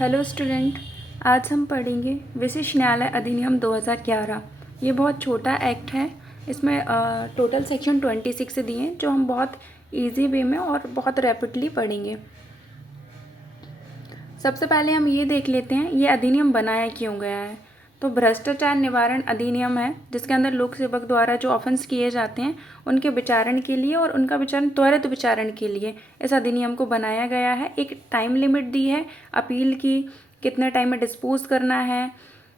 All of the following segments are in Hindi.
हेलो स्टूडेंट, आज हम पढ़ेंगे विशिष्ट न्यायालय अधिनियम 2011। ये बहुत छोटा एक्ट है। इसमें टोटल सेक्शन 26 दिए हैं जो हम बहुत इजी वे में और बहुत रैपिडली पढ़ेंगे। सबसे पहले हम ये देख लेते हैं ये अधिनियम बनाया क्यों गया है। तो भ्रष्टाचार निवारण अधिनियम है जिसके अंदर लोक सेवक द्वारा जो ऑफेंस किए जाते हैं उनके विचारण के लिए और उनका विचारण त्वरित विचारण के लिए इस अधिनियम को बनाया गया है। एक टाइम लिमिट दी है अपील की, कितने टाइम में डिस्पोज करना है,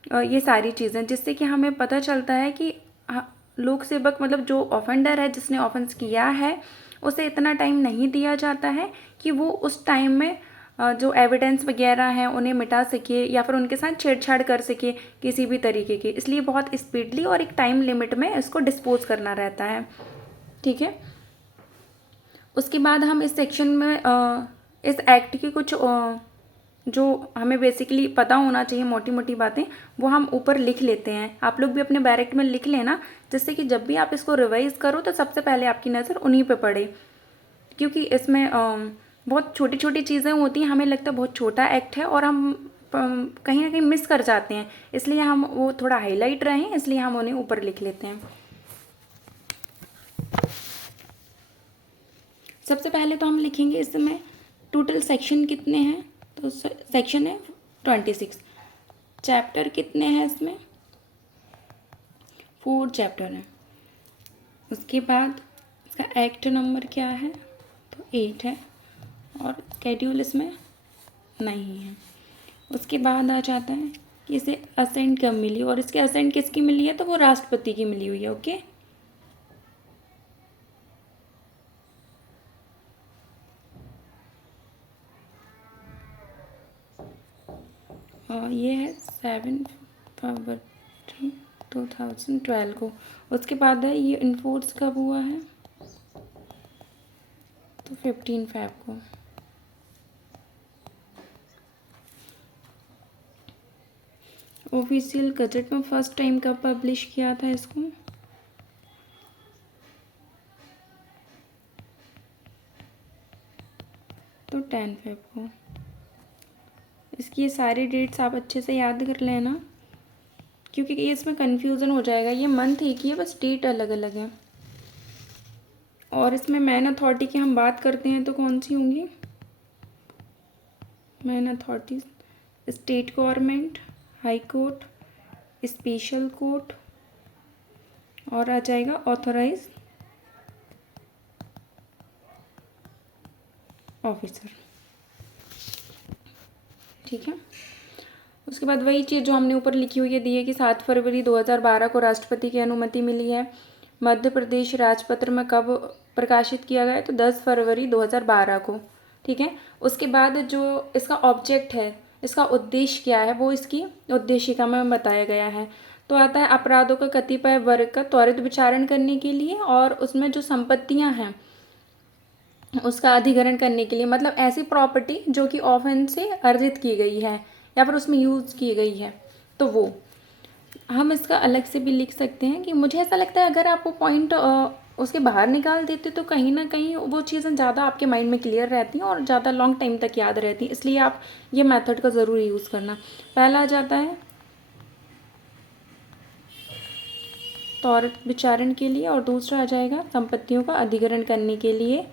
ये सारी चीज़ें, जिससे कि हमें पता चलता है कि लोक सेवक मतलब जो ऑफेंडर है जिसने ऑफेंस किया है उसे इतना टाइम नहीं दिया जाता है कि वो उस टाइम में जो एविडेंस वगैरह हैं उन्हें मिटा सके या फिर उनके साथ छेड़छाड़ कर सके किसी भी तरीके की। इसलिए बहुत स्पीडली और एक टाइम लिमिट में इसको डिस्पोज करना रहता है। ठीक है, उसके बाद हम इस सेक्शन में इस एक्ट की कुछ जो हमें बेसिकली पता होना चाहिए मोटी मोटी बातें वो हम ऊपर लिख लेते हैं। आप लोग भी अपने बैरेक्ट में लिख लेना, जिससे कि जब भी आप इसको रिवाइज करो तो सबसे पहले आपकी नज़र उन्हीं पे पड़े, क्योंकि इसमें बहुत छोटी छोटी चीज़ें होती हैं। हमें लगता है बहुत छोटा एक्ट है और हम कहीं ना कहीं मिस कर जाते हैं, इसलिए हम वो थोड़ा हाईलाइट रहें इसलिए हम उन्हें ऊपर लिख लेते हैं। सबसे पहले तो हम लिखेंगे इसमें टोटल सेक्शन कितने हैं। तो सेक्शन है 26। चैप्टर कितने हैं इसमें? 4 चैप्टर हैं। उसके बाद इसका एक्ट नंबर क्या है? तो 8 है और स्केड्यूल इसमें नहीं है। उसके बाद आ जाता है कि इसे असेंट कब मिली, और इसके असेंट किसकी मिली है? तो वो राष्ट्रपति की मिली हुई है। ओके, और ये है 7 फरवरी 2012 को। उसके बाद है ये इन्फोर्स कब हुआ है? तो 15 फ़रवरी को। ऑफिशियल गजट में फर्स्ट टाइम कब पब्लिश किया था इसको? तो 10 फ़रवरी को। इसकी ये सारी डेट्स आप अच्छे से याद कर लेना, क्योंकि ये इसमें कंफ्यूजन हो जाएगा। ये मंथ एक ही है, बस डेट अलग अलग है। और इसमें मैन अथॉरिटी की हम बात करते हैं तो कौन सी होंगी? Man authority state government, high court, special court और आ जाएगा ऑथराइज ऑफिसर। ठीक है, उसके बाद वही चीज़ जो हमने ऊपर लिखी हुई है दी है कि 7 फरवरी 2012 को राष्ट्रपति की अनुमति मिली है। मध्य प्रदेश राजपत्र में कब प्रकाशित किया गया है? तो 10 फरवरी 2012 को। ठीक है, उसके बाद जो इसका ऑब्जेक्ट है, इसका उद्देश्य क्या है, वो इसकी उद्देशिका में बताया गया है। तो आता है अपराधों का कतिपय वर्ग का त्वरित विचारण करने के लिए और उसमें जो संपत्तियां हैं उसका अधिग्रहण करने के लिए, मतलब ऐसी प्रॉपर्टी जो कि ऑफेंस से अर्जित की गई है या फिर उसमें यूज़ की गई है, तो वो हम इसका अलग से भी लिख सकते हैं। कि मुझे ऐसा लगता है अगर आप वो पॉइंट उसके बाहर निकाल देते तो कहीं ना कहीं वो चीज़ें ज़्यादा आपके माइंड में क्लियर रहती हैं और ज़्यादा लॉन्ग टाइम तक याद रहती हैं, इसलिए आप ये मेथड का ज़रूर यूज़ करना। पहला आ जाता है त्वरित विचारण के लिए और दूसरा आ जाएगा संपत्तियों का अधिग्रहण करने के लिए।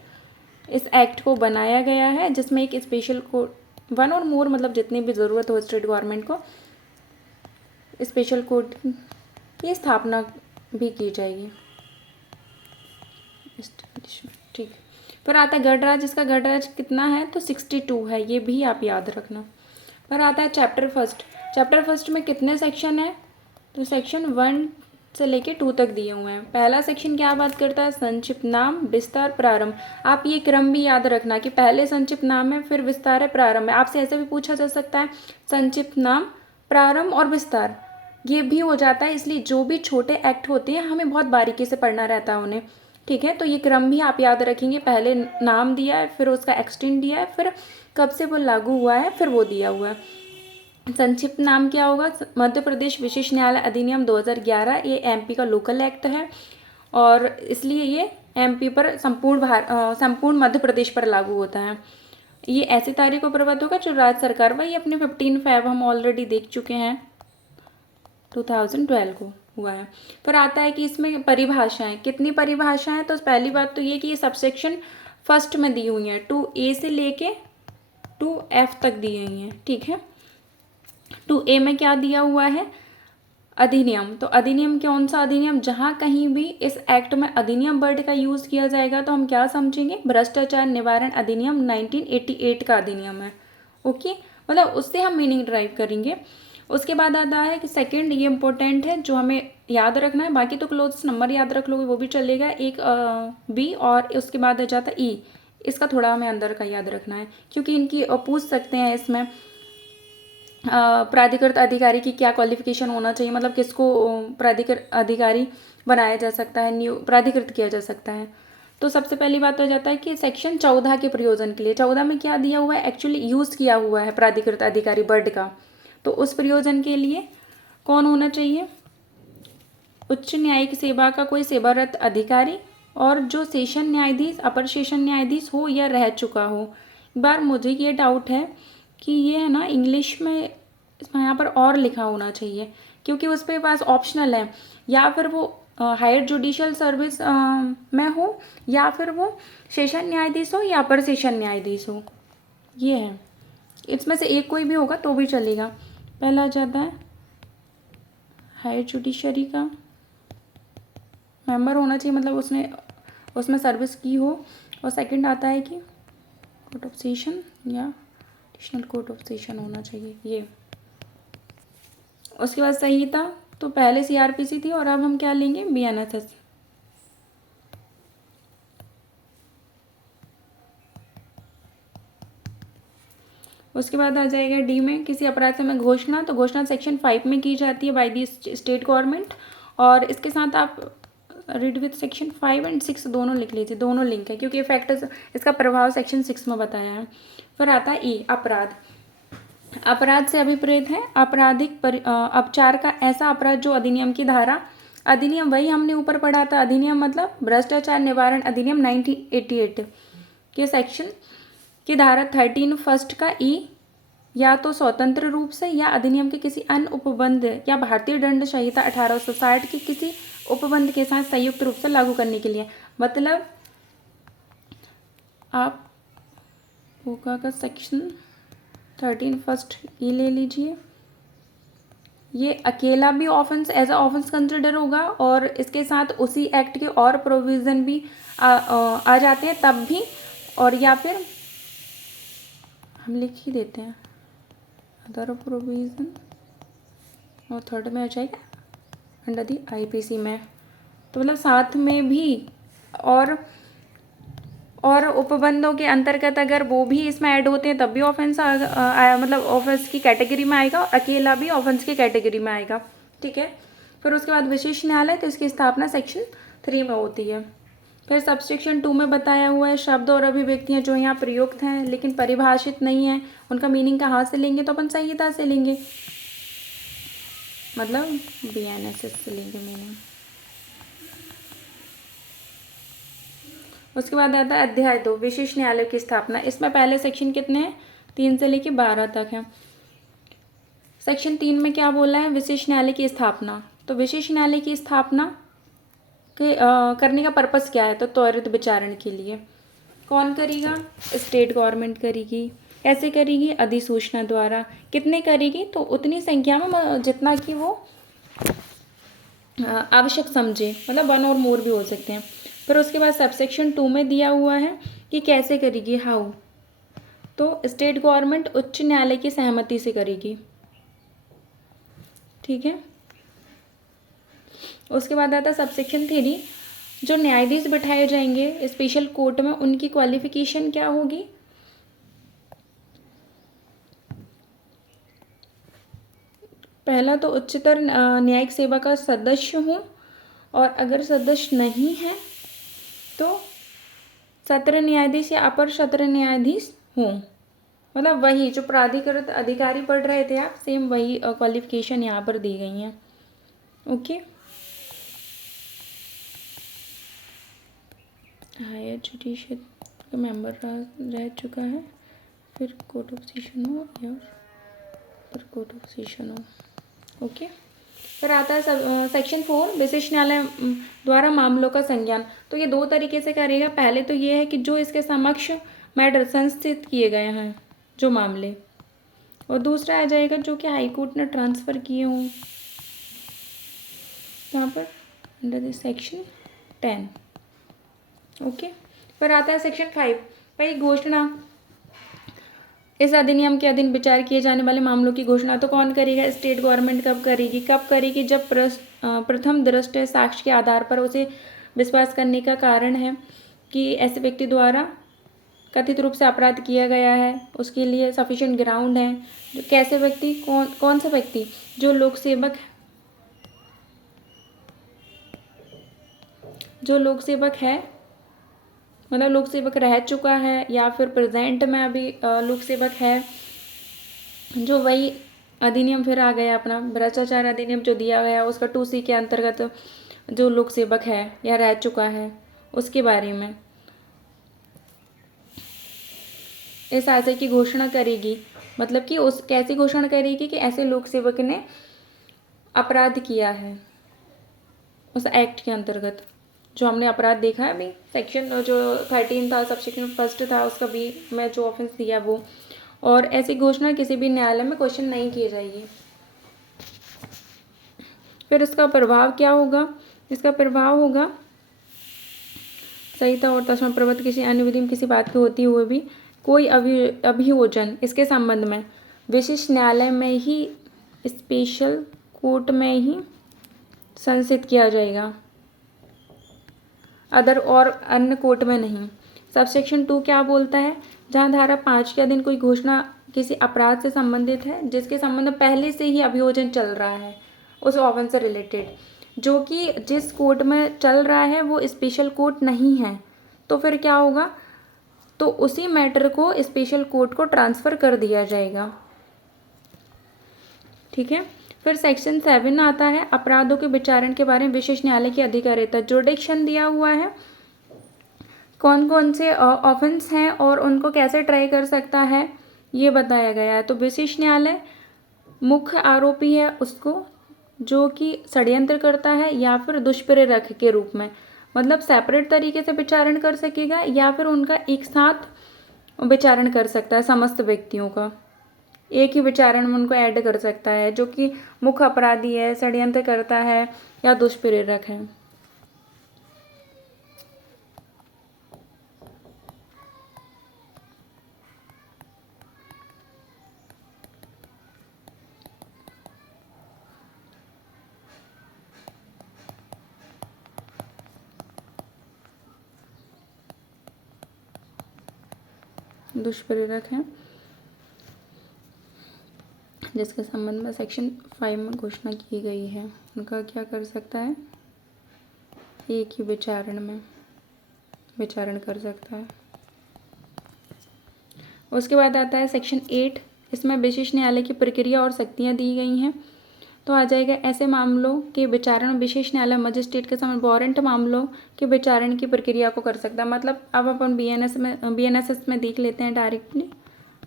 इस एक्ट को बनाया गया है जिसमें एक स्पेशल कोर्ट, वन और मोर, मतलब जितनी भी ज़रूरत हो स्टेट गवर्नमेंट को, स्पेशल कोर्ट की स्थापना भी की जाएगी। ठीक, फिर आता है गणराज्य। इसका गणराज्य कितना है? तो 62 है, ये भी आप याद रखना। फिर आता है चैप्टर फर्स्ट। चैप्टर फर्स्ट में कितने सेक्शन है? तो सेक्शन 1 से लेके 2 तक दिए हुए हैं। पहला सेक्शन क्या बात करता है? संक्षिप्त नाम, विस्तार, प्रारंभ। आप ये क्रम भी याद रखना कि पहले संक्षिप्त नाम है, फिर विस्तार है, प्रारंभ है। आपसे ऐसे भी पूछा जा सकता है संक्षिप्त नाम, प्रारंभ और विस्तार, ये भी हो जाता है। इसलिए जो भी छोटे एक्ट होते हैं हमें बहुत बारीकी से पढ़ना रहता है उन्हें। ठीक है, तो ये क्रम भी आप याद रखेंगे। पहले नाम दिया है, फिर उसका एक्सटेंट दिया है, फिर कब से वो लागू हुआ है, फिर वो दिया हुआ है। संक्षिप्त नाम क्या होगा? मध्य प्रदेश विशेष न्यायालय अधिनियम 2011। ये एमपी का लोकल एक्ट है और इसलिए ये एमपी पर संपूर्ण मध्य प्रदेश पर लागू होता है। ये ऐसी तारीख को प्रबद्ध होगा जो राज्य सरकार, वही अपने 15 फ़रवरी हम ऑलरेडी देख चुके हैं, 2012 को हुआ है। फिर आता है कि इसमें परिभाषाएं, कितनी परिभाषाएं, तो पहली बात तो ये कि ये सबसेक्शन फर्स्ट में दी हुई हैं, 2A से लेके 2F तक दी गई हैं, ठीक है। 2A में क्या दिया हुआ है, अधिनियम। तो अधिनियम कौन सा अधिनियम, जहाँ कहीं भी इस एक्ट में अधिनियम वर्ड का यूज़ किया जाएगा तो हम क्या समझेंगे, भ्रष्टाचार निवारण अधिनियम 1988 का अधिनियम है, ओके, मतलब उससे हम मीनिंग ड्राइव करेंगे। उसके बाद आता है कि सेकंड, ये इंपॉर्टेंट है जो हमें याद रखना है, बाकी तो क्लोज नंबर याद रख लोगे वो भी चलेगा, एक बी, और उसके बाद आ जाता है ई, इसका थोड़ा हमें अंदर का याद रखना है क्योंकि इनकी पूछ सकते हैं इसमें प्राधिकृत अधिकारी की क्या क्वालिफिकेशन होना चाहिए, मतलब किसको प्राधिकृत अधिकारी बनाया जा सकता है, न्यू प्राधिकृत किया जा सकता है। तो सबसे पहली बात हो जाता है कि सेक्शन 14 के प्रयोजन के लिए, 14 में क्या दिया हुआ है, एक्चुअली यूज़ किया हुआ है प्राधिकृत अधिकारी वर्ड का, तो उस प्रयोजन के लिए कौन होना चाहिए, उच्च न्यायिक सेवा का कोई सेवारत अधिकारी और जो सेशन न्यायाधीश, अपर सेशन न्यायाधीश हो या रह चुका हो। एक बार मुझे ये डाउट है कि ये है ना इंग्लिश में इसमें यहाँ पर और लिखा होना चाहिए क्योंकि उस पर पास ऑप्शनल है, या फिर वो हायर जुडिशियल सर्विस में हो या फिर वो सेशन न्यायाधीश हो या अपर सेशन न्यायाधीश हो, ये है, इसमें से एक कोई भी होगा तो भी चलेगा। पहला जाता है हायर जुडिशरी का मेंबर होना चाहिए, मतलब उसने उसमें सर्विस की हो, और सेकंड आता है कि कोर्ट ऑफ सेशन या एडिशनल कोर्ट ऑफ सेशन होना चाहिए ये। उसके बाद संहिता, तो पहले CRPC थी और अब हम क्या लेंगे, BNSS। उसके बाद आ जाएगा डी में, किसी अपराध से में घोषणा, तो घोषणा सेक्शन 5 में की जाती है बाय दी स्टेट गवर्नमेंट, और इसके साथ आप रीड विथ सेक्शन 5 एंड 6 दोनों लिख लीजिए, दोनों लिंक है क्योंकि इफेक्ट इसका प्रभाव सेक्शन 6 में बताया है। फिर आता है ई, अपराध। अपराध से अभिप्रेत है आपराधिक अपचार का ऐसा अपराध जो अधिनियम की धारा, अधिनियम वही हमने ऊपर पढ़ा था, अधिनियम मतलब भ्रष्टाचार निवारण अधिनियम 1988 के सेक्शन की धारा 13 फर्स्ट का ई, या तो स्वतंत्र रूप से या अधिनियम के किसी अन्य उपबंध या भारतीय दंड संहिता 1860 के किसी उपबंध के साथ संयुक्त रूप से लागू करने के लिए, मतलब आप होगा का सेक्शन 13 फर्स्ट ये ले लीजिए, ये अकेला भी offence as a offence consider होगा और इसके साथ उसी एक्ट के और प्रोविज़न भी आ जाते हैं तब भी, और या फिर हम लिख ही देते हैं अदर प्रोविज़न, और थर्ड में आ जाएगा अंडर दी IPC में, तो मतलब साथ में भी और उपबंधों के अंतर्गत अगर वो भी इसमें ऐड होते हैं तब भी ऑफेंस मतलब ऑफेंस की कैटेगरी में आएगा, और अकेला भी ऑफेंस की कैटेगरी में आएगा, ठीक है। फिर उसके बाद विशेष न्यायालय, तो इसकी स्थापना सेक्शन 3 में होती है। फिर सबसेक्शन 2 में बताया हुआ है शब्द और अभिव्यक्तियाँ जो यहाँ प्रयुक्त हैं लेकिन परिभाषित नहीं है, उनका मीनिंग कहाँ से लेंगे, तो अपन संहिता से लेंगे, मतलब BNSS से लेंगे मीनिंग। उसके बाद आता है अध्याय 2, विशेष न्यायालय की स्थापना। इसमें पहले सेक्शन कितने हैं, 3 से लेके 12 तक है। सेक्शन 3 में क्या बोला है, विशेष न्यायालय की स्थापना। तो विशेष न्यायालय की स्थापना के करने का पर्पस क्या है, तो त्वरित विचारण के लिए। कौन करेगा, स्टेट गवर्नमेंट करेगी। कैसे करेगी, अधिसूचना द्वारा। कितने करेगी, तो उतनी संख्या में जितना कि वो आवश्यक समझे, मतलब 1 और मोर भी हो सकते हैं। फिर उसके बाद सबसेक्शन 2 में दिया हुआ है कि कैसे करेगी, हाउ, तो स्टेट गवर्नमेंट उच्च न्यायालय की सहमति से करेगी, ठीक है। उसके बाद आता है सबसेक्शन 3, जो न्यायाधीश बिठाए जाएंगे स्पेशल कोर्ट में उनकी क्वालिफिकेशन क्या होगी। पहला तो उच्चतर न्यायिक सेवा का सदस्य हूँ, और अगर सदस्य नहीं है तो सत्र न्यायाधीश या अपर सत्र न्यायाधीश हूँ, मतलब वही जो प्राधिकृत अधिकारी पढ़ रहे थे आप, सेम वही क्वालिफिकेशन यहाँ पर दी गई हैं, ओके। हायर जुडिशियल का मेंबर रह चुका है, फिर कोर्ट ऑफ सेशन हो या फिर कोर्ट ऑफ सेशन हो। ओके। फिर आता है सेक्शन 4 विशेष न्यायालय द्वारा मामलों का संज्ञान। तो ये दो तरीके से करेगा। पहले तो ये है कि जो इसके समक्ष मैटर संस्थित किए गए हैं जो मामले, और दूसरा आ जाएगा जो कि हाई कोर्ट ने ट्रांसफ़र किए हों यहाँ पर अंडर द सेक्शन 10। ओके। फिर आता है सेक्शन 5 भाई घोषणा। इस अधिनियम के अधीन विचार किए जाने वाले मामलों की घोषणा तो कौन करेगा? स्टेट गवर्नमेंट कब करेगी? कब करेगी? जब प्रथम दृष्टया साक्ष्य के आधार पर उसे विश्वास करने का कारण है कि ऐसे व्यक्ति द्वारा कथित रूप से अपराध किया गया है, उसके लिए सफिशिएंट ग्राउंड है। जो कैसे व्यक्ति, कौन सा व्यक्ति? जो लोक सेवक है, मतलब लोक सेवक रह चुका है या फिर प्रेजेंट में अभी लोक सेवक है, जो वही अधिनियम फिर आ गया अपना भ्रष्टाचार अधिनियम जो दिया गया उसका 2C के अंतर्गत जो लोक सेवक है या रह चुका है उसके बारे में इस आशय की घोषणा करेगी। मतलब कि उस कैसी घोषणा करेगी कि ऐसे लोक सेवक ने अपराध किया है उस एक्ट के अंतर्गत जो हमने अपराध देखा है अभी सेक्शन जो 13 था, सबसेक्शन 1 था, उसका भी मैं जो ऑफेंस दिया वो। और ऐसी घोषणा किसी भी न्यायालय में क्वेश्चन नहीं की जाएगी। फिर इसका प्रभाव क्या होगा? इसका प्रभाव होगा संहिता और तत्सम प्रबद्ध किसी अन्य विधि में किसी बात की होती हुए भी कोई अभियोजन इसके संबंध में विशिष्ट न्यायालय में ही, स्पेशल कोर्ट में ही संसित किया जाएगा, अदर और अन्य कोर्ट में नहीं। सबसेक्शन 2 क्या बोलता है? जहाँ धारा 5 के अधीन कोई घोषणा किसी अपराध से संबंधित है जिसके संबंध में पहले से ही अभियोजन चल रहा है उस ऑफेंस से रिलेटेड, जो कि जिस कोर्ट में चल रहा है वो स्पेशल कोर्ट नहीं है, तो फिर क्या होगा? तो उसी मैटर को स्पेशल कोर्ट को ट्रांसफ़र कर दिया जाएगा। ठीक है। फिर सेक्शन 7 आता है अपराधों के विचारण के बारे में विशेष न्यायालय की अधिकारिता। जुडिक्शन दिया हुआ है कौन कौन से ऑफेंस हैं और उनको कैसे ट्राई कर सकता है ये बताया गया है। तो विशेष न्यायालय मुख्य आरोपी है उसको जो कि षड्यंत्र करता है या फिर दुष्प्रेरक के रूप में, मतलब सेपरेट तरीके से विचारण कर सकेगा या फिर उनका एक साथ विचारण कर सकता है। समस्त व्यक्तियों का एक ही विचारण में उनको ऐड कर सकता है जो कि मुख्य अपराधी है, षड्यंत्र करता है या दुष्प्रेरक है। दुष्प्रेरक है जिसके संबंध में सेक्शन 5 में घोषणा की गई है, उनका क्या कर सकता है? एक ही विचारण में विचारण कर सकता है। उसके बाद आता है सेक्शन 8, इसमें विशेष न्यायालय की प्रक्रिया और शक्तियाँ दी गई हैं। तो आ जाएगा ऐसे मामलों के विचारण विशेष न्यायालय मजिस्ट्रेट के समय वारंट मामलों के विचारण की प्रक्रिया को कर सकता है। मतलब अब अपन BNSS में देख लेते हैं डायरेक्टली।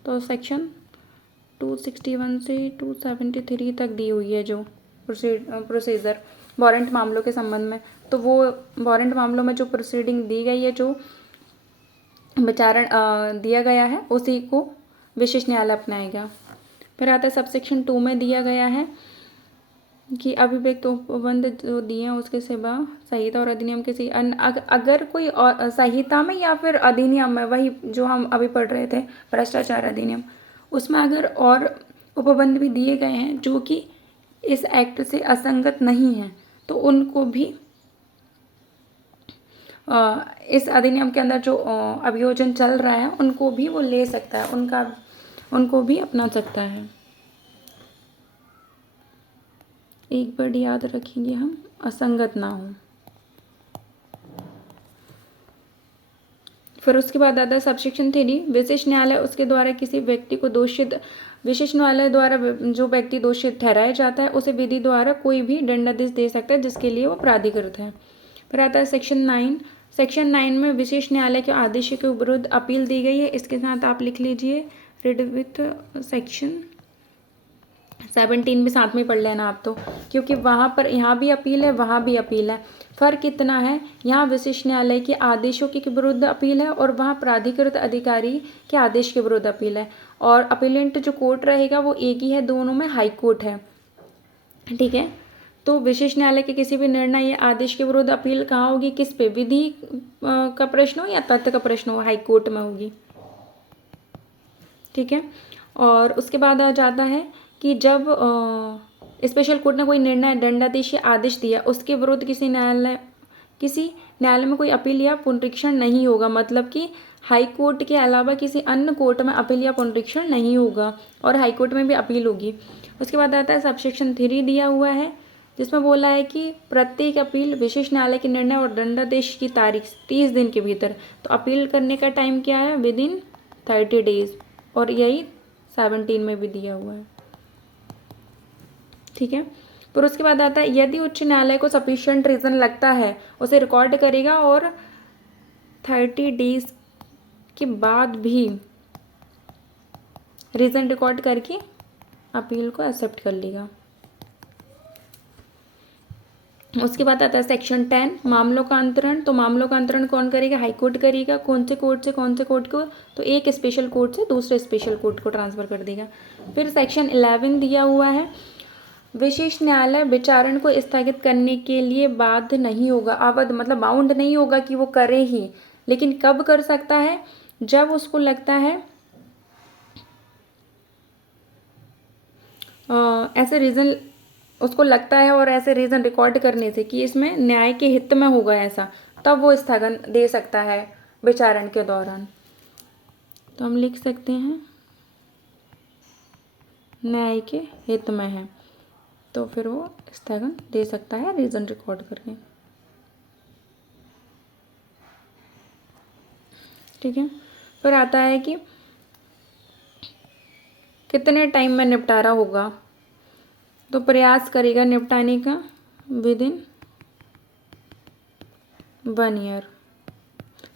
तो सेक्शन 261 से 273 तक दी हुई है जो प्रोसीजर वारंट मामलों के संबंध में। तो वो वारंट मामलों में जो प्रोसीडिंग दी गई है, जो विचारण दिया गया है, उसी को विशेष न्यायालय अपनाएगा। फिर आता है सबसेक्शन 2 में दिया गया है कि अभिव्यक्त उपबंध जो दिए हैं उसके सिवा संहिता और अधिनियम किसी अगर कोई संहिता में या फिर अधिनियम में, वही जो हम अभी पढ़ रहे थे भ्रष्टाचार अधिनियम, उसमें अगर और उपबंध भी दिए गए हैं जो कि इस एक्ट से असंगत नहीं हैं, तो उनको भी इस अधिनियम के अंदर जो अभियोजन चल रहा है उनको भी वो ले सकता है, उनको भी अपना सकता है। एक वर्ड याद रखेंगे हम, असंगत ना हो। फिर उसके बाद आता है सबसेक्शन 3 विशेष न्यायालय उसके द्वारा किसी व्यक्ति को दोषित, विशेष न्यायालय द्वारा जो व्यक्ति दोषित ठहराया जाता है उसे विधि द्वारा कोई भी दंडादेश दे सकता है जिसके लिए वो प्राधिकृत है। फिर आता है सेक्शन 9। सेक्शन 9 में विशेष न्यायालय के आदेश के विरुद्ध अपील दी गई है। इसके साथ आप लिख लीजिए रीड विथ सेक्शन 17 भी साथ में पढ़ लेना आप तो, क्योंकि वहाँ पर यहाँ भी अपील है, वहाँ भी अपील है। फ़र्क इतना है, यहाँ विशिष्ट न्यायालय के आदेशों के विरुद्ध अपील है और वहाँ प्राधिकृत अधिकारी के आदेश के विरुद्ध अपील है। और अपीलेंट जो कोर्ट रहेगा वो एक ही है, दोनों में हाई कोर्ट है, ठीक है। तो विशेष न्यायालय के किसी भी निर्णय या आदेश के विरुद्ध अपील कहाँ होगी, किस पे, विधि का प्रश्न हो या तथ्य का प्रश्न हो, हाई कोर्ट में होगी, ठीक है। और उसके बाद आ जाता है कि जब स्पेशल कोर्ट ने कोई निर्णय, दंडादेश या आदेश दिया, उसके विरुद्ध किसी न्यायालय में कोई अपील या पुनरीक्षण नहीं होगा। मतलब कि हाई कोर्ट के अलावा किसी अन्य कोर्ट में अपील या पुनरीक्षण नहीं होगा और हाई कोर्ट में भी अपील होगी। उसके बाद आता है सबसेक्शन 3 दिया हुआ है, जिसमें बोला है कि प्रत्येक अपील विशेष न्यायालय के निर्णय और दंडादेश की तारीख 30 दिन के भीतर। तो अपील करने का टाइम क्या है, विद इन 30 डेज, और यही 17 में भी दिया हुआ है, ठीक है। फिर उसके बाद आता है यदि उच्च न्यायालय को सफिशिएंट रीज़न लगता है, उसे रिकॉर्ड करेगा और 30 डेज के बाद भी रीज़न रिकॉर्ड करके अपील को एक्सेप्ट कर लेगा। उसके बाद आता है सेक्शन 10 मामलों का अंतरण। तो मामलों का अंतरण कौन करेगा, हाई कोर्ट करेगा। कौन से कोर्ट से कौन से कोर्ट को, तो एक स्पेशल कोर्ट से दूसरे स्पेशल कोर्ट को ट्रांसफ़र कर देगा। फिर सेक्शन 11 दिया हुआ है, विशेष न्यायालय विचारण को स्थगित करने के लिए बाध्य नहीं होगा, अवध मतलब बाउंड नहीं होगा कि वो करे ही, लेकिन कब कर सकता है, जब उसको लगता है ऐसे रीज़न उसको लगता है और ऐसे रीज़न रिकॉर्ड करने से कि इसमें न्याय के हित में होगा ऐसा, तब वो स्थगन दे सकता है विचारण के दौरान। तो हम लिख सकते हैं न्याय के हित में है, तो फिर वो स्थगन दे सकता है रीज़न रिकॉर्ड करके, ठीक है। फिर आता है कि कितने टाइम में निपटारा होगा, तो प्रयास करेगा निपटाने का विद इन 1 ईयर।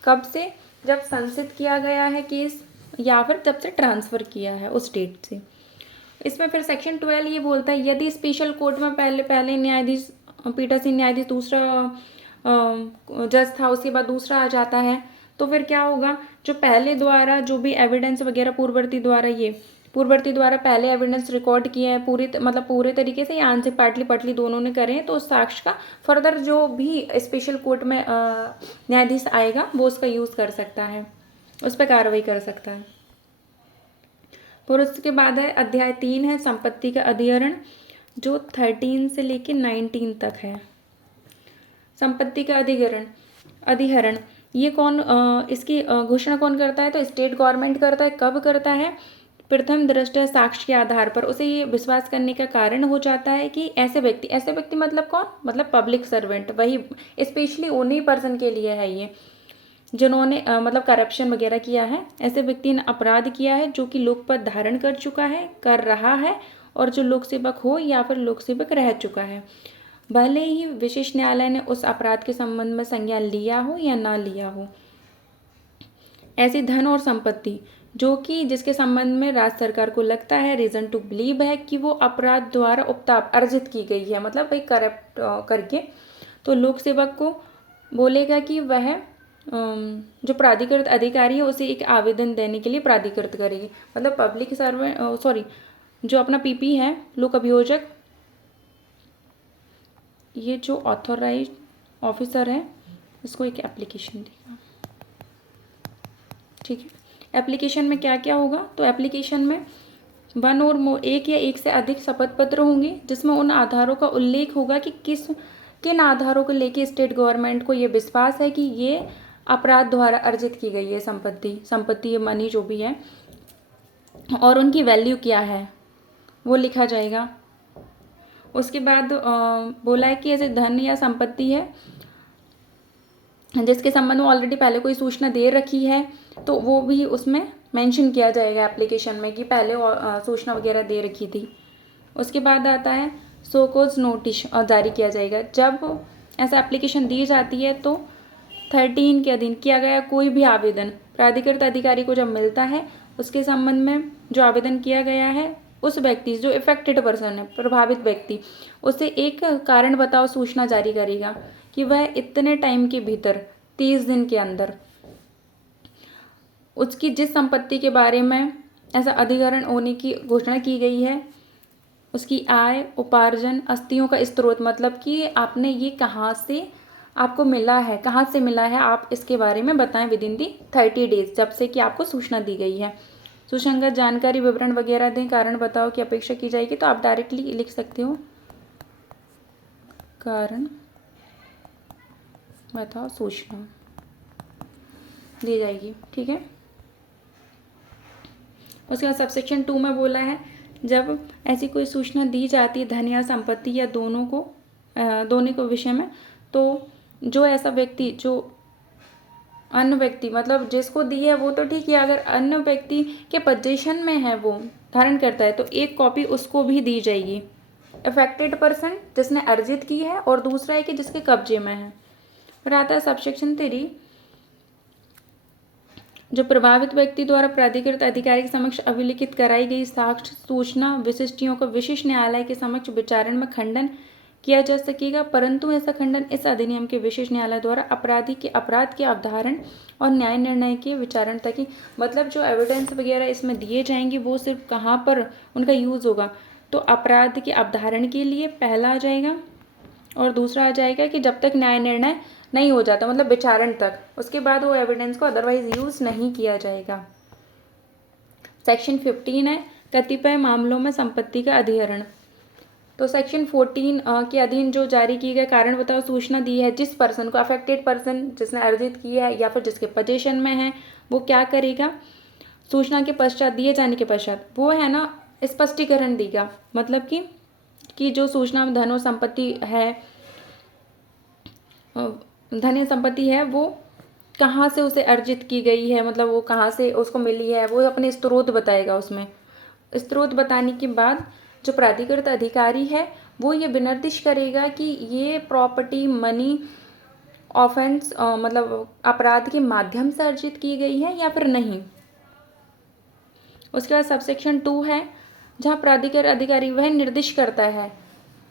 कब से, जब संसित किया गया है केस या फिर जब से ट्रांसफ़र किया है उस डेट से। इसमें फिर सेक्शन 12 ये बोलता है यदि स्पेशल कोर्ट में पहले न्यायाधीश पीठासीन न्यायाधीश दूसरा जज था, उसके बाद दूसरा आ जाता है, तो फिर क्या होगा, जो पहले द्वारा जो भी एविडेंस वगैरह पूर्ववर्ती द्वारा पहले एविडेंस रिकॉर्ड किए हैं पूरे तरीके से या आंशिक पार्टली दोनों ने करे हैं, तो उस साक्ष्य का फर्दर जो भी स्पेशल कोर्ट में न्यायाधीश आएगा वो उसका यूज़ कर सकता है, उस पर कार्रवाई कर सकता है। फिर उसके बाद है अध्याय 3 है संपत्ति का अधिहरण, जो 13 से लेके 19 तक है। संपत्ति का अधिहरण ये कौन इसकी घोषणा कौन करता है, तो स्टेट गवर्नमेंट करता है। कब करता है, प्रथम दृष्टया साक्ष्य के आधार पर उसे ये विश्वास करने का कारण हो जाता है कि ऐसे व्यक्ति मतलब कौन, मतलब पब्लिक सर्वेंट, वही स्पेशली उन्हीं पर्सन के लिए है ये जिन्होंने मतलब करप्शन वगैरह किया है, ऐसे व्यक्ति ने अपराध किया है जो कि लोकपद धारण कर चुका है, कर रहा है, और जो लोक सेवक हो या फिर लोक सेवक रह चुका है, भले ही विशेष न्यायालय ने उस अपराध के संबंध में संज्ञान लिया हो या ना लिया हो। ऐसी धन और संपत्ति जो कि जिसके संबंध में राज्य सरकार को लगता है रीज़न टू बिलीव है कि वो अपराध द्वारा उपताप अर्जित की गई है, मतलब भाई करप्ट करके, तो लोक सेवक को बोलेगा कि वह जो प्राधिकृत अधिकारी है उसे एक आवेदन देने के लिए प्राधिकृत करेगी, मतलब पब्लिक सर्वेंट जो अपना पीपी है, लोक अभियोजक, ये जो ऑथोराइज ऑफिसर है इसको एक एप्लीकेशन देगा, ठीक है। एप्लीकेशन में क्या क्या होगा, तो एप्लीकेशन में एक या एक से अधिक शपथ पत्र होंगे जिसमें उन आधारों का उल्लेख होगा कि किन आधारों को लेके स्टेट गवर्नमेंट को ये विश्वास है कि ये अपराध द्वारा अर्जित की गई है संपत्ति या मनी जो भी है, और उनकी वैल्यू क्या है वो लिखा जाएगा। उसके बाद बोला है कि ऐसे धन या संपत्ति है जिसके संबंध में ऑलरेडी पहले कोई सूचना दे रखी है, तो वो भी उसमें मेंशन किया जाएगा एप्लीकेशन में कि पहले सूचना वगैरह दे रखी थी। उसके बाद आता है शोकॉज नोटिस जारी किया जाएगा। जब ऐसा एप्लीकेशन दी जाती है तो 13 के अधीन किया गया कोई भी आवेदन प्राधिकृत अधिकारी को जब मिलता है उसके संबंध में जो आवेदन किया गया है उस व्यक्ति जो इफेक्टेड पर्सन है, प्रभावित व्यक्ति, उसे एक कारण बताओ सूचना जारी करेगा कि वह इतने टाइम के भीतर 30 दिन के अंदर उसकी जिस संपत्ति के बारे में ऐसा अधिग्रहण होने की घोषणा की गई है, उसकी आय, उपार्जन, आस्तियों का स्रोत, मतलब कि आपने ये कहाँ से आपको मिला है, कहाँ से मिला है, आप इसके बारे में बताएं विद इन दी 30 डेज, जब से कि आपको सूचना दी गई है। सुसंगत जानकारी, विवरण वगैरह दें, कारण बताओ की अपेक्षा की जाएगी। तो आप डायरेक्टली लिख सकते हो कारण बताओ सूचना दी जाएगी, ठीक है। उसके बाद सबसेक्शन 2 में बोला है जब ऐसी कोई सूचना दी जाती है धन या संपत्ति या दोनों को विषय में, तो जो ऐसा व्यक्ति, जो अन्य व्यक्ति, मतलब जिसको दी है वो तो ठीक है, अगर अन्य व्यक्ति के पोजीशन में है, वो धारण करता है, तो एक कॉपी उसको भी दी जाएगी। अफेक्टेड पर्सन जिसने अर्जित की है, और दूसरा है कि जिसके कब्जे में है। फिर आता है सबसेक्शन 3, जो प्रभावित व्यक्ति द्वारा प्राधिकृत अधिकारी के समक्ष अभिलिखित कराई गई साक्ष्य सूचना विशिष्टियों का विशिष्ट न्यायालय के समक्ष विचारण में खंडन किया जा सकेगा, परंतु ऐसा खंडन इस अधिनियम के विशेष न्यायालय द्वारा अपराधी के अपराध के अवधारण और न्याय निर्णय के विचारण तक ही, मतलब जो एविडेंस वगैरह इसमें दिए जाएंगे वो सिर्फ कहाँ पर उनका यूज़ होगा, तो अपराध के अवधारण के लिए पहला आ जाएगा, और दूसरा आ जाएगा कि जब तक न्याय निर्णय नहीं हो जाता, मतलब विचारण तक, उसके बाद वो एविडेंस को अदरवाइज यूज़ नहीं किया जाएगा। सेक्शन 15 है कतिपय मामलों में संपत्ति का अधिग्रहण। तो सेक्शन 14 के अधीन जो जारी किए गए कारण बताओ सूचना दी है, जिस पर्सन को, अफेक्टेड पर्सन जिसने अर्जित की है या फिर जिसके पोजीशन में है, वो क्या करेगा, सूचना के पश्चात, दिए जाने के पश्चात, वो है ना स्पष्टीकरण देगा, मतलब कि जो सूचना में धन और संपत्ति है, धन या संपत्ति है, वो कहाँ से उसे अर्जित की गई है, मतलब वो कहाँ से उसको मिली है, वो अपने स्रोत बताएगा। उसमें स्रोत बताने के बाद जो प्राधिकृत अधिकारी है वो ये विनिर्देश करेगा कि ये प्रॉपर्टी मनी ऑफेंस मतलब अपराध के माध्यम से अर्जित की गई है या फिर नहीं। उसके बाद सबसेक्शन 2 है जहाँ प्राधिकृत अधिकारी वह निर्देश करता है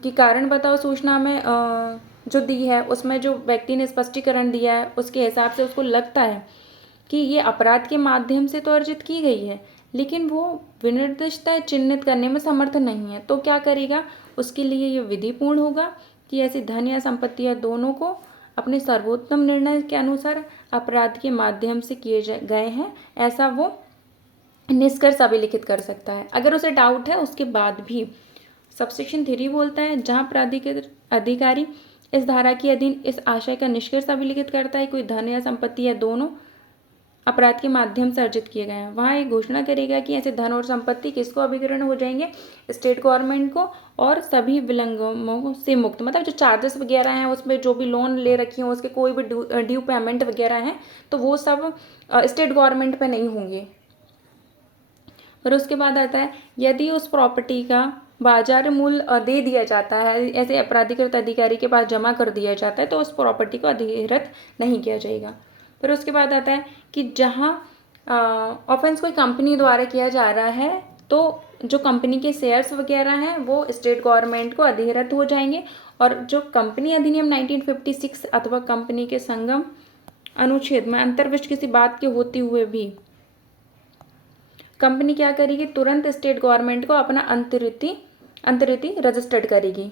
कि कारण बताओ सूचना में जो दी है उसमें जो व्यक्ति ने स्पष्टीकरण दिया है उसके हिसाब से उसको लगता है कि ये अपराध के माध्यम से तो अर्जित की गई है, लेकिन वो विनिर्दिष्टता चिन्हित करने में समर्थ नहीं है, तो क्या करेगा, उसके लिए ये विधिपूर्ण होगा कि ऐसी धन या संपत्ति या दोनों को अपने सर्वोत्तम निर्णय के अनुसार अपराध के माध्यम से किए गए हैं, ऐसा वो निष्कर्ष अभिलिखित कर सकता है अगर उसे डाउट है उसके बाद भी। सबसेक्शन 3 बोलता है जहाँ प्राधिकृत अधिकारी इस धारा के अधीन इस आशय का निष्कर्ष अभिलिखित करता है कोई धन या संपत्ति या दोनों अपराध के माध्यम से अर्जित किए गए हैं, वहाँ एक घोषणा करेगा कि ऐसे धन और संपत्ति किसको अभिग्रहण हो जाएंगे, स्टेट गवर्नमेंट को, और सभी विलंबों से मुक्त, मतलब जो चार्जेस वगैरह हैं उसमें जो भी लोन ले रखी हो उसके कोई भी ड्यू पेमेंट वगैरह हैं तो वो सब स्टेट गवर्नमेंट पे नहीं होंगे। फिर उसके बाद आता है यदि उस प्रॉपर्टी का बाजार मूल्य दे दिया जाता है, ऐसे प्राधिकृत अधिकारी के पास जमा कर दिया जाता है, तो उस प्रॉपर्टी को अधिग्रहित नहीं किया जाएगा। फिर उसके बाद आता है कि जहाँ ऑफेंस कोई कंपनी द्वारा किया जा रहा है तो जो कंपनी के शेयर्स वगैरह हैं वो स्टेट गवर्नमेंट को अधिग्रहित हो जाएंगे, और जो कंपनी अधिनियम 1956 अथवा कंपनी के संगम अनुच्छेद में अंतर्विष्ट किसी बात के होते हुए भी कंपनी क्या करेगी, तुरंत स्टेट गवर्नमेंट को अपना अंतरिति रजिस्टर्ड करेगी।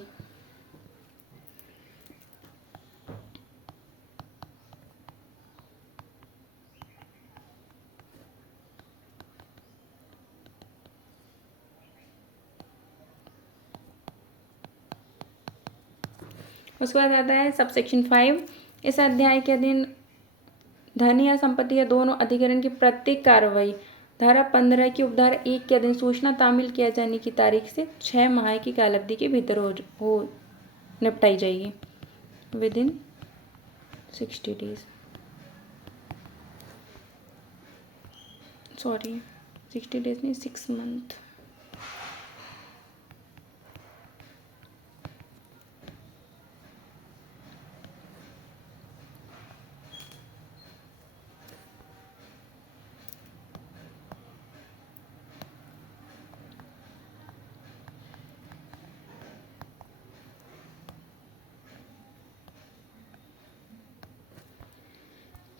उसके बाद आता है सबसेक्शन 5, इस अध्याय के अधीन धन या संपत्ति या दोनों अधिग्रहण की प्रत्येक कार्रवाई धारा 15 की उपधारा 1 के अधीन सूचना तामील किया जाने की तारीख से 6 माह की कालावधि के भीतर हो निपटाई जाएगी, with in 60 days, sorry 60 days नहीं 6 मंथ।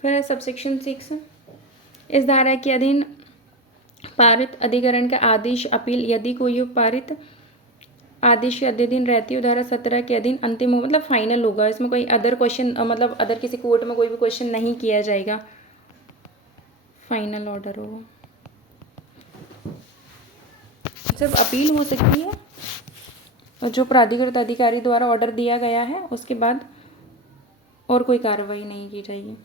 फिर है सबसेक्शन 6, इस धारा के अधीन पारित अधिकरण का आदेश अपील यदि कोई पारित आदेश के अधीन रहती है धारा 17 के अधीन अंतिम हो, मतलब फाइनल होगा। इसमें कोई अदर क्वेश्चन मतलब अदर किसी कोर्ट में कोई भी क्वेश्चन नहीं किया जाएगा, फाइनल ऑर्डर होगा। सिर्फ अपील हो सकती है और जो प्राधिकृत अधिकारी द्वारा ऑर्डर दिया गया है उसके बाद और कोई कार्रवाई नहीं की जाएगी।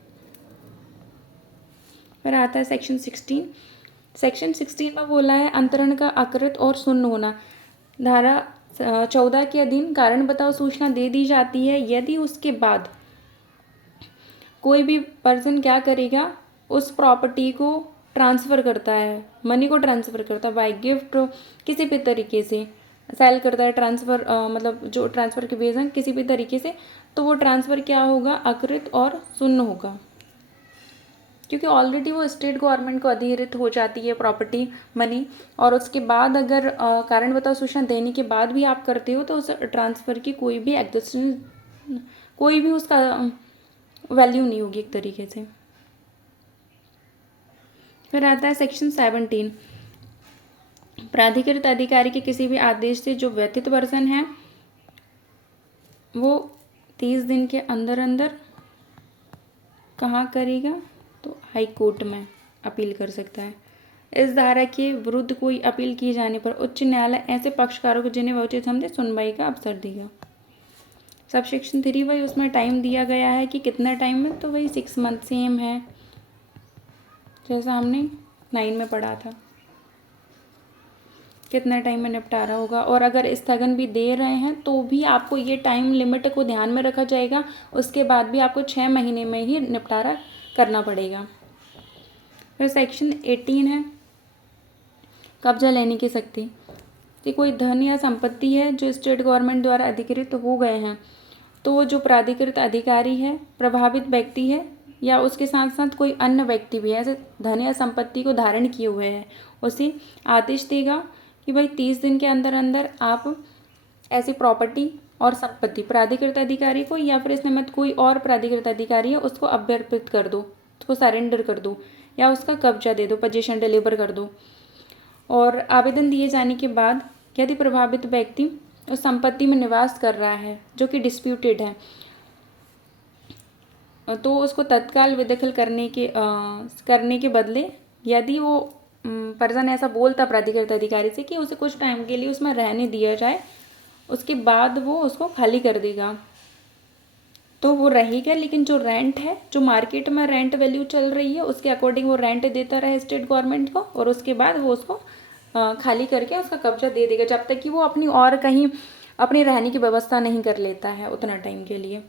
फिर आता है सेक्शन 16। सेक्शन 16 में बोला है अंतरण का अकृत और शून्य होना। धारा 14 के अधीन कारण बताओ सूचना दे दी जाती है यदि उसके बाद कोई भी पर्सन क्या करेगा, उस प्रॉपर्टी को ट्रांसफ़र करता है, मनी को ट्रांसफ़र करता है बाय गिफ्ट, किसी भी तरीके से सेल करता है, ट्रांसफ़र मतलब जो ट्रांसफ़र के बेस हैं किसी भी तरीके से, तो वो ट्रांसफ़र क्या होगा, अकृत और शून्य होगा, क्योंकि ऑलरेडी वो स्टेट गवर्नमेंट को अधिकृत हो जाती है प्रॉपर्टी मनी। और उसके बाद अगर कारण बताओ सूचना देने के बाद भी आप करते हो तो उस ट्रांसफ़र की कोई भी एग्जिस्टेंस, कोई भी उसका वैल्यू नहीं होगी एक तरीके से। फिर आता है सेक्शन 17। प्राधिकृत अधिकारी के किसी भी आदेश से जो व्यतीत पर्सन है वो 30 दिन के अंदर अंदर कहाँ करेगा, तो हाई कोर्ट में अपील कर सकता है। इस धारा के विरुद्ध कोई अपील किए जाने पर उच्च न्यायालय ऐसे पक्षकारों को जिन्हें वह उचित समझे सुनवाई का अवसर देगा। सब सेक्शन 3 वही उसमें टाइम दिया गया है कि कितना टाइम है, तो वही 6 मंथ सेम है जैसा हमने 9 में पढ़ा था, कितना टाइम में निपटारा होगा। और अगर स्थगन भी दे रहे हैं तो भी आपको ये टाइम लिमिट को ध्यान में रखा जाएगा, उसके बाद भी आपको 6 महीने में ही निपटारा करना पड़ेगा। फिर सेक्शन 18 है कब्जा लेने की शक्ति। कि कोई धन या संपत्ति है जो स्टेट गवर्नमेंट द्वारा अधिकृत हो गए हैं, तो जो प्राधिकृत अधिकारी है, प्रभावित व्यक्ति है या उसके साथ साथ कोई अन्य व्यक्ति भी है ऐसे धन या संपत्ति को धारण किए हुए है, उसे आदेश देगा कि भाई 30 दिन के अंदर अंदर आप ऐसी प्रॉपर्टी और संपत्ति प्राधिकृत अधिकारी को या फिर इसमें मत कोई और प्राधिकृत अधिकारी है उसको अभ्यर्पित कर दो, उसको सरेंडर कर दो या उसका कब्जा दे दो, पोजीशन डिलीवर कर दो। और आवेदन दिए जाने के बाद यदि प्रभावित व्यक्ति उस संपत्ति में निवास कर रहा है जो कि डिस्प्यूटेड है, तो उसको तत्काल बेदखल करने के बदले यदि वो पर्सन ऐसा बोलता प्राधिकृत अधिकारी से कि उसे कुछ टाइम के लिए उसमें रहने दिया जाए, उसके बाद वो उसको खाली कर देगा, तो वो रहेगा। लेकिन जो रेंट है, जो मार्केट में रेंट वैल्यू चल रही है उसके अकॉर्डिंग वो रेंट देता रहे स्टेट गवर्नमेंट को, और उसके बाद वो उसको खाली करके उसका कब्जा दे देगा जब तक कि वो अपनी और कहीं अपनी रहने की व्यवस्था नहीं कर लेता है उतना टाइम के लिए।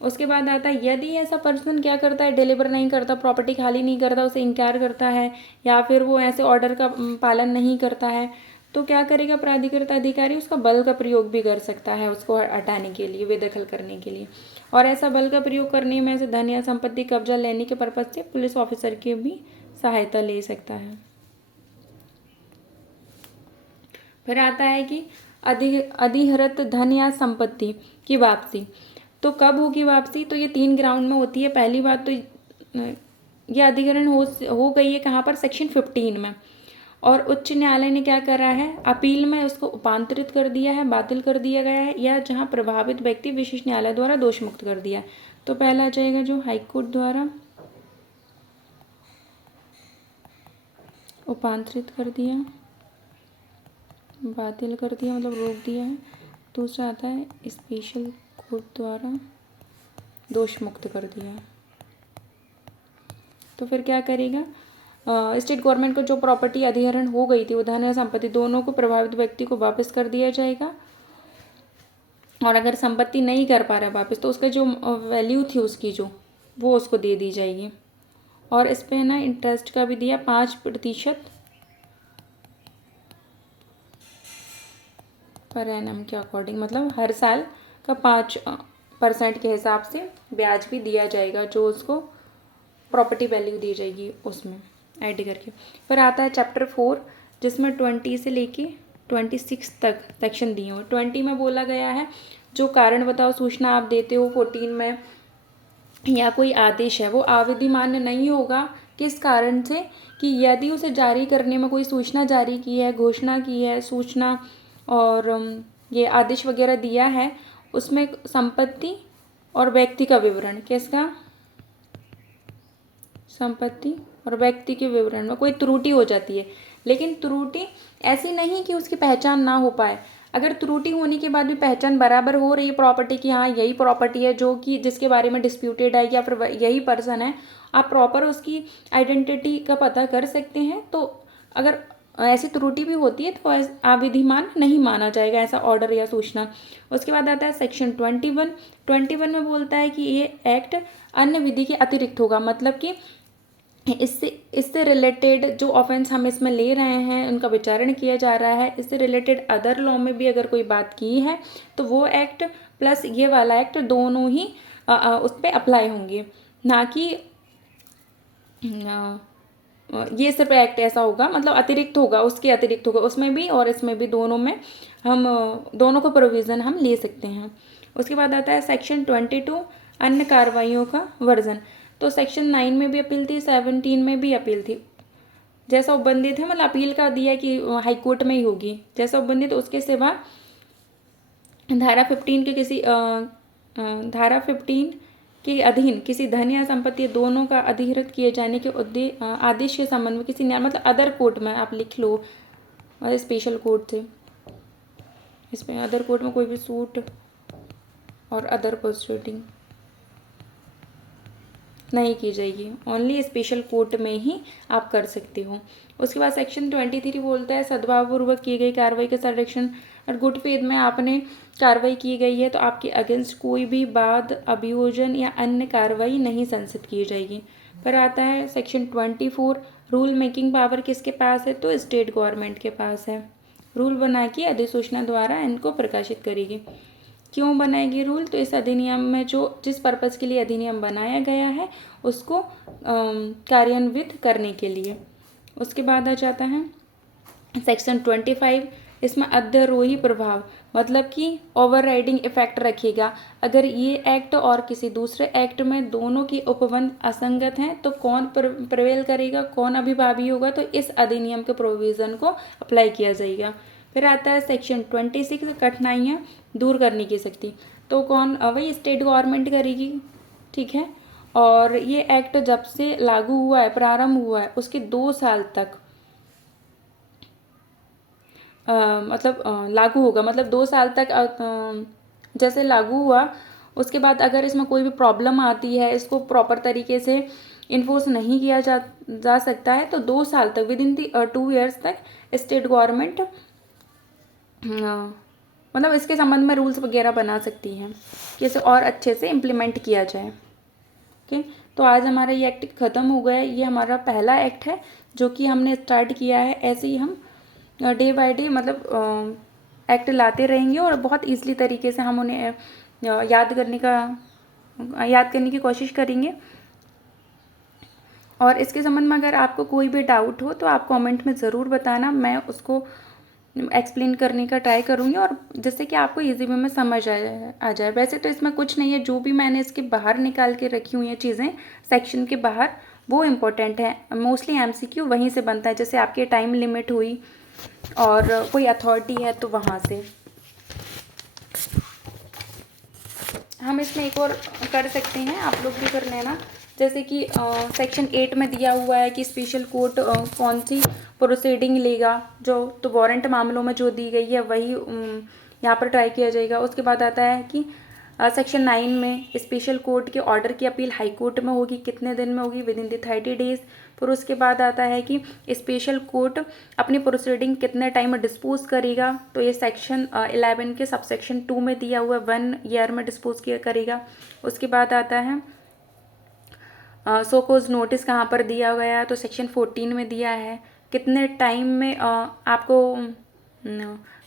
उसके बाद आता है यदि ऐसा पर्सन क्या करता है, डिलीवर नहीं करता, प्रॉपर्टी खाली नहीं करता, उसे इनकार करता है या फिर वो ऐसे ऑर्डर का पालन नहीं करता है, तो क्या करेगा प्राधिकृत अधिकारी, उसका बल का प्रयोग भी कर सकता है उसको हटाने के लिए, बेदखल करने के लिए। और ऐसा बल का प्रयोग करने में ऐसे धन या संपत्ति कब्जा लेने के पर्पज से पुलिस ऑफिसर की भी सहायता ले सकता है। फिर आता है कि अधिहृत धन या संपत्ति की वापसी। तो कब होगी वापसी, तो ये 3 ग्राउंड में होती है। पहली बात तो ये अधिग्रहण हो गई है कहाँ पर, सेक्शन 15 में, और उच्च न्यायालय ने क्या करा है, अपील में उसको उपांतरित कर दिया है, बातिल कर दिया गया है, या जहाँ प्रभावित व्यक्ति विशेष न्यायालय द्वारा दोष मुक्त कर दिया है। तो पहला आ जाएगा जो हाईकोर्ट द्वारा उपांतरित कर दिया, बातिल कर दिया मतलब रोक दिया है। दूसरा आता है स्पेशल कोर्ट द्वारा दोष मुक्त कर दिया। तो फिर क्या करेगा, स्टेट गवर्नमेंट को जो प्रॉपर्टी अधिग्रहण हो गई थी वो धन या संपत्ति दोनों को प्रभावित व्यक्ति को वापस कर दिया जाएगा। और अगर संपत्ति नहीं कर पा रहा वापस तो उसका जो वैल्यू थी उसकी जो वो उसको दे दी जाएगी। और इस पर ना इंटरेस्ट का भी दिया 5% पर एनम के अकॉर्डिंग, मतलब हर साल का 5% के हिसाब से ब्याज भी दिया जाएगा जो उसको प्रॉपर्टी वैल्यू दी जाएगी उसमें ऐड करके। फिर आता है चैप्टर 4 जिसमें 20 से लेके 26 तक सेक्शन दिए हुए। 20 में बोला गया है जो कारण बताओ सूचना आप देते हो, 14 में या कोई आदेश है वो अविधिमान्य नहीं होगा। किस कारण से? कि यदि उसे जारी करने में कोई सूचना जारी की है, घोषणा की है, सूचना और ये आदेश वगैरह दिया है, उसमें संपत्ति और व्यक्ति का विवरण, किसका? संपत्ति और व्यक्ति के विवरण में कोई त्रुटि हो जाती है। लेकिन त्रुटि ऐसी नहीं कि उसकी पहचान ना हो पाए। अगर त्रुटि होने के बाद भी पहचान बराबर हो रही है प्रॉपर्टी की, हाँ यही प्रॉपर्टी है जो कि जिसके बारे में डिस्प्यूटेड है या फिर यही पर्सन है, आप प्रॉपर उसकी आइडेंटिटी का पता कर सकते हैं। तो अगर ऐसी त्रुटि भी होती है तो अविधिमान नहीं माना जाएगा ऐसा ऑर्डर या सूचना। उसके बाद आता है सेक्शन 21 में बोलता है कि ये एक्ट अन्य विधि के अतिरिक्त होगा। मतलब कि इससे रिलेटेड जो ऑफेंस हम इसमें ले रहे हैं, उनका विचारण किया जा रहा है, इससे रिलेटेड अदर लॉ में भी अगर कोई बात की है तो वो एक्ट प्लस ये वाला एक्ट दोनों ही उस पर अप्लाई होंगे। ना कि ये सिर्फ एक्ट ऐसा होगा, मतलब अतिरिक्त होगा, उसके अतिरिक्त होगा, उसमें भी और इसमें भी, दोनों में हम दोनों को प्रोविज़न हम ले सकते हैं। उसके बाद आता है सेक्शन 22 अन्य कार्रवाइयों का वर्जन। तो सेक्शन 9 में भी अपील थी, 17 में भी अपील थी। जैसा उपबंधित है, मतलब अपील का दिया कि हाई कोर्ट में ही होगी। जैसा उपबंधित उसके सिवा धारा 15 के किसी धारा 15 के अधीन किसी धन या संपत्ति दोनों का अधिकृत किए जाने के आदेश के संबंध में किसी न्याय, मतलब अदर कोर्ट में आप लिख लो, और स्पेशल कोर्ट थे इसमें, अदर कोर्ट में कोई भी सूट और अदर प्रोसीडिंग नहीं की जाएगी, ओनली स्पेशल कोर्ट में ही आप कर सकते हो। उसके बाद सेक्शन 23 बोलता है सद्भावपूर्वक की गई कार्रवाई का संरक्षण। और गुड फेथ में आपने कार्रवाई की गई है तो आपके अगेंस्ट कोई भी वाद, अभियोजन या अन्य कार्रवाई नहीं संसित की जाएगी। फिर आता है सेक्शन 24 रूल मेकिंग पावर किसके पास है? तो स्टेट गवर्नमेंट के पास है। रूल बना के अधिसूचना द्वारा इनको प्रकाशित करेगी। क्यों बनाएगी रूल? तो इस अधिनियम में जिस पर्पज़ के लिए अधिनियम बनाया गया है उसको कार्यान्वित करने के लिए। उसके बाद आ जाता है सेक्शन 25, इसमें अध्यारोही प्रभाव, मतलब कि ओवरराइडिंग इफेक्ट रखेगा। अगर ये एक्ट और किसी दूसरे एक्ट में दोनों की उपबंध असंगत हैं तो कौन प्रिवेल करेगा, कौन अभिभावी होगा? तो इस अधिनियम के प्रोविज़न को अप्लाई किया जाएगा। फिर आता है सेक्शन 26 कठिनाइयाँ दूर करने की शक्ति। तो कौन? वही स्टेट गवर्नमेंट करेगी, ठीक है। और ये एक्ट जब से लागू हुआ है, प्रारंभ हुआ है, उसके 2 साल तक लागू होगा। मतलब 2 साल तक जैसे लागू हुआ उसके बाद अगर इसमें कोई भी प्रॉब्लम आती है, इसको प्रॉपर तरीके से इन्फोर्स नहीं किया जा सकता है तो 2 साल तक, विद इन दी 2 ईयर्स तक स्टेट गवर्नमेंट मतलब इसके संबंध में रूल्स वगैरह बना सकती हैं कि इसे और अच्छे से इम्प्लीमेंट किया जाए। ओके, तो आज हमारा ये एक्ट ख़त्म हो गया है। ये हमारा पहला एक्ट है जो कि हमने स्टार्ट किया है। ऐसे ही हम डे बाय डे मतलब एक्ट लाते रहेंगे और बहुत ईज़िली तरीके से हम उन्हें याद करने की कोशिश करेंगे। और इसके संबंध में अगर आपको कोई भी डाउट हो तो आप कमेंट में ज़रूर बताना, मैं उसको एक्सप्लेन करने का ट्राई करूँगी और जिससे कि आपको इजी वे में समझ आ जाए। वैसे तो इसमें कुछ नहीं है, जो भी मैंने इसके बाहर निकाल के रखी हुई हैं चीज़ें सेक्शन के बाहर, वो इम्पोर्टेंट है। मोस्टली एमसीक्यू वहीं से बनता है, जैसे आपके टाइम लिमिट हुई और कोई अथॉरिटी है तो वहाँ से। हम इसमें एक और कर सकते हैं, आप लोग भी कर लेना। जैसे कि सेक्शन 8 में दिया हुआ है कि स्पेशल कोर्ट कौन सी प्रोसीडिंग लेगा, तो वारंट मामलों में जो दी गई है वही यहाँ पर ट्राई किया जाएगा। उसके बाद आता है कि सेक्शन 9 में स्पेशल कोर्ट के ऑर्डर की अपील हाई कोर्ट में होगी, कितने दिन में होगी? With in the 30 days. फिर उसके बाद आता है कि स्पेशल कोर्ट अपनी प्रोसीडिंग कितने टाइम में डिस्पोज करेगा, तो ये सेक्शन 11 के सबसेक्शन 2 में दिया हुआ है, 1 ईयर में डिस्पोज करेगा। उसके बाद आता है सोकोज नोटिस कहाँ पर दिया गया है, तो सेक्शन 14 में दिया है। कितने टाइम में आपको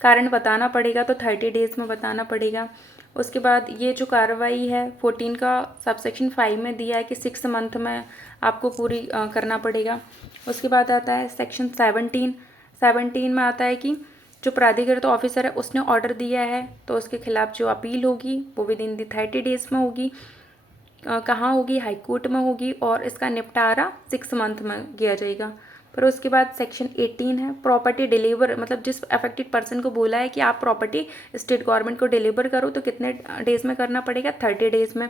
कारण बताना पड़ेगा, तो 30 डेज में बताना पड़ेगा। उसके बाद ये जो कार्रवाई है 14 का सबसेक्शन 5 में दिया है कि 6 मंथ में आपको पूरी करना पड़ेगा। उसके बाद आता है सेक्शन 17 में आता है कि जो प्राधिकृत ऑफिसर है उसने ऑर्डर दिया है तो उसके खिलाफ जो अपील होगी वो विद इन दी 30 डेज में होगी। कहाँ होगी, हाई कोर्ट में होगी, और इसका निपटारा 6 मंथ में किया जाएगा। फिर उसके बाद सेक्शन 18 है प्रॉपर्टी डिलीवर, मतलब जिस अफेक्टेड पर्सन को बोला है कि आप प्रॉपर्टी स्टेट गवर्नमेंट को डिलीवर करो तो कितने डेज़ में करना पड़ेगा, 30 डेज़ में।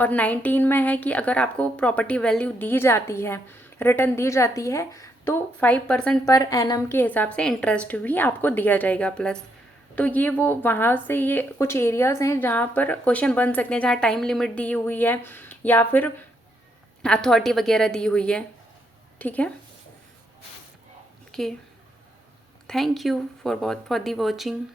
और 19 में है कि अगर आपको प्रॉपर्टी वैल्यू दी जाती है, रिटर्न दी जाती है, तो 5% पर एनम के हिसाब से इंटरेस्ट भी आपको दिया जाएगा प्लस। तो ये वो वहाँ से ये कुछ एरियाज़ हैं जहाँ पर क्वेश्चन बन सकते हैं, जहाँ टाइम लिमिट दी हुई है या फिर अथॉरिटी वगैरह दी हुई है। ठीक है, okay, thank you for the watching.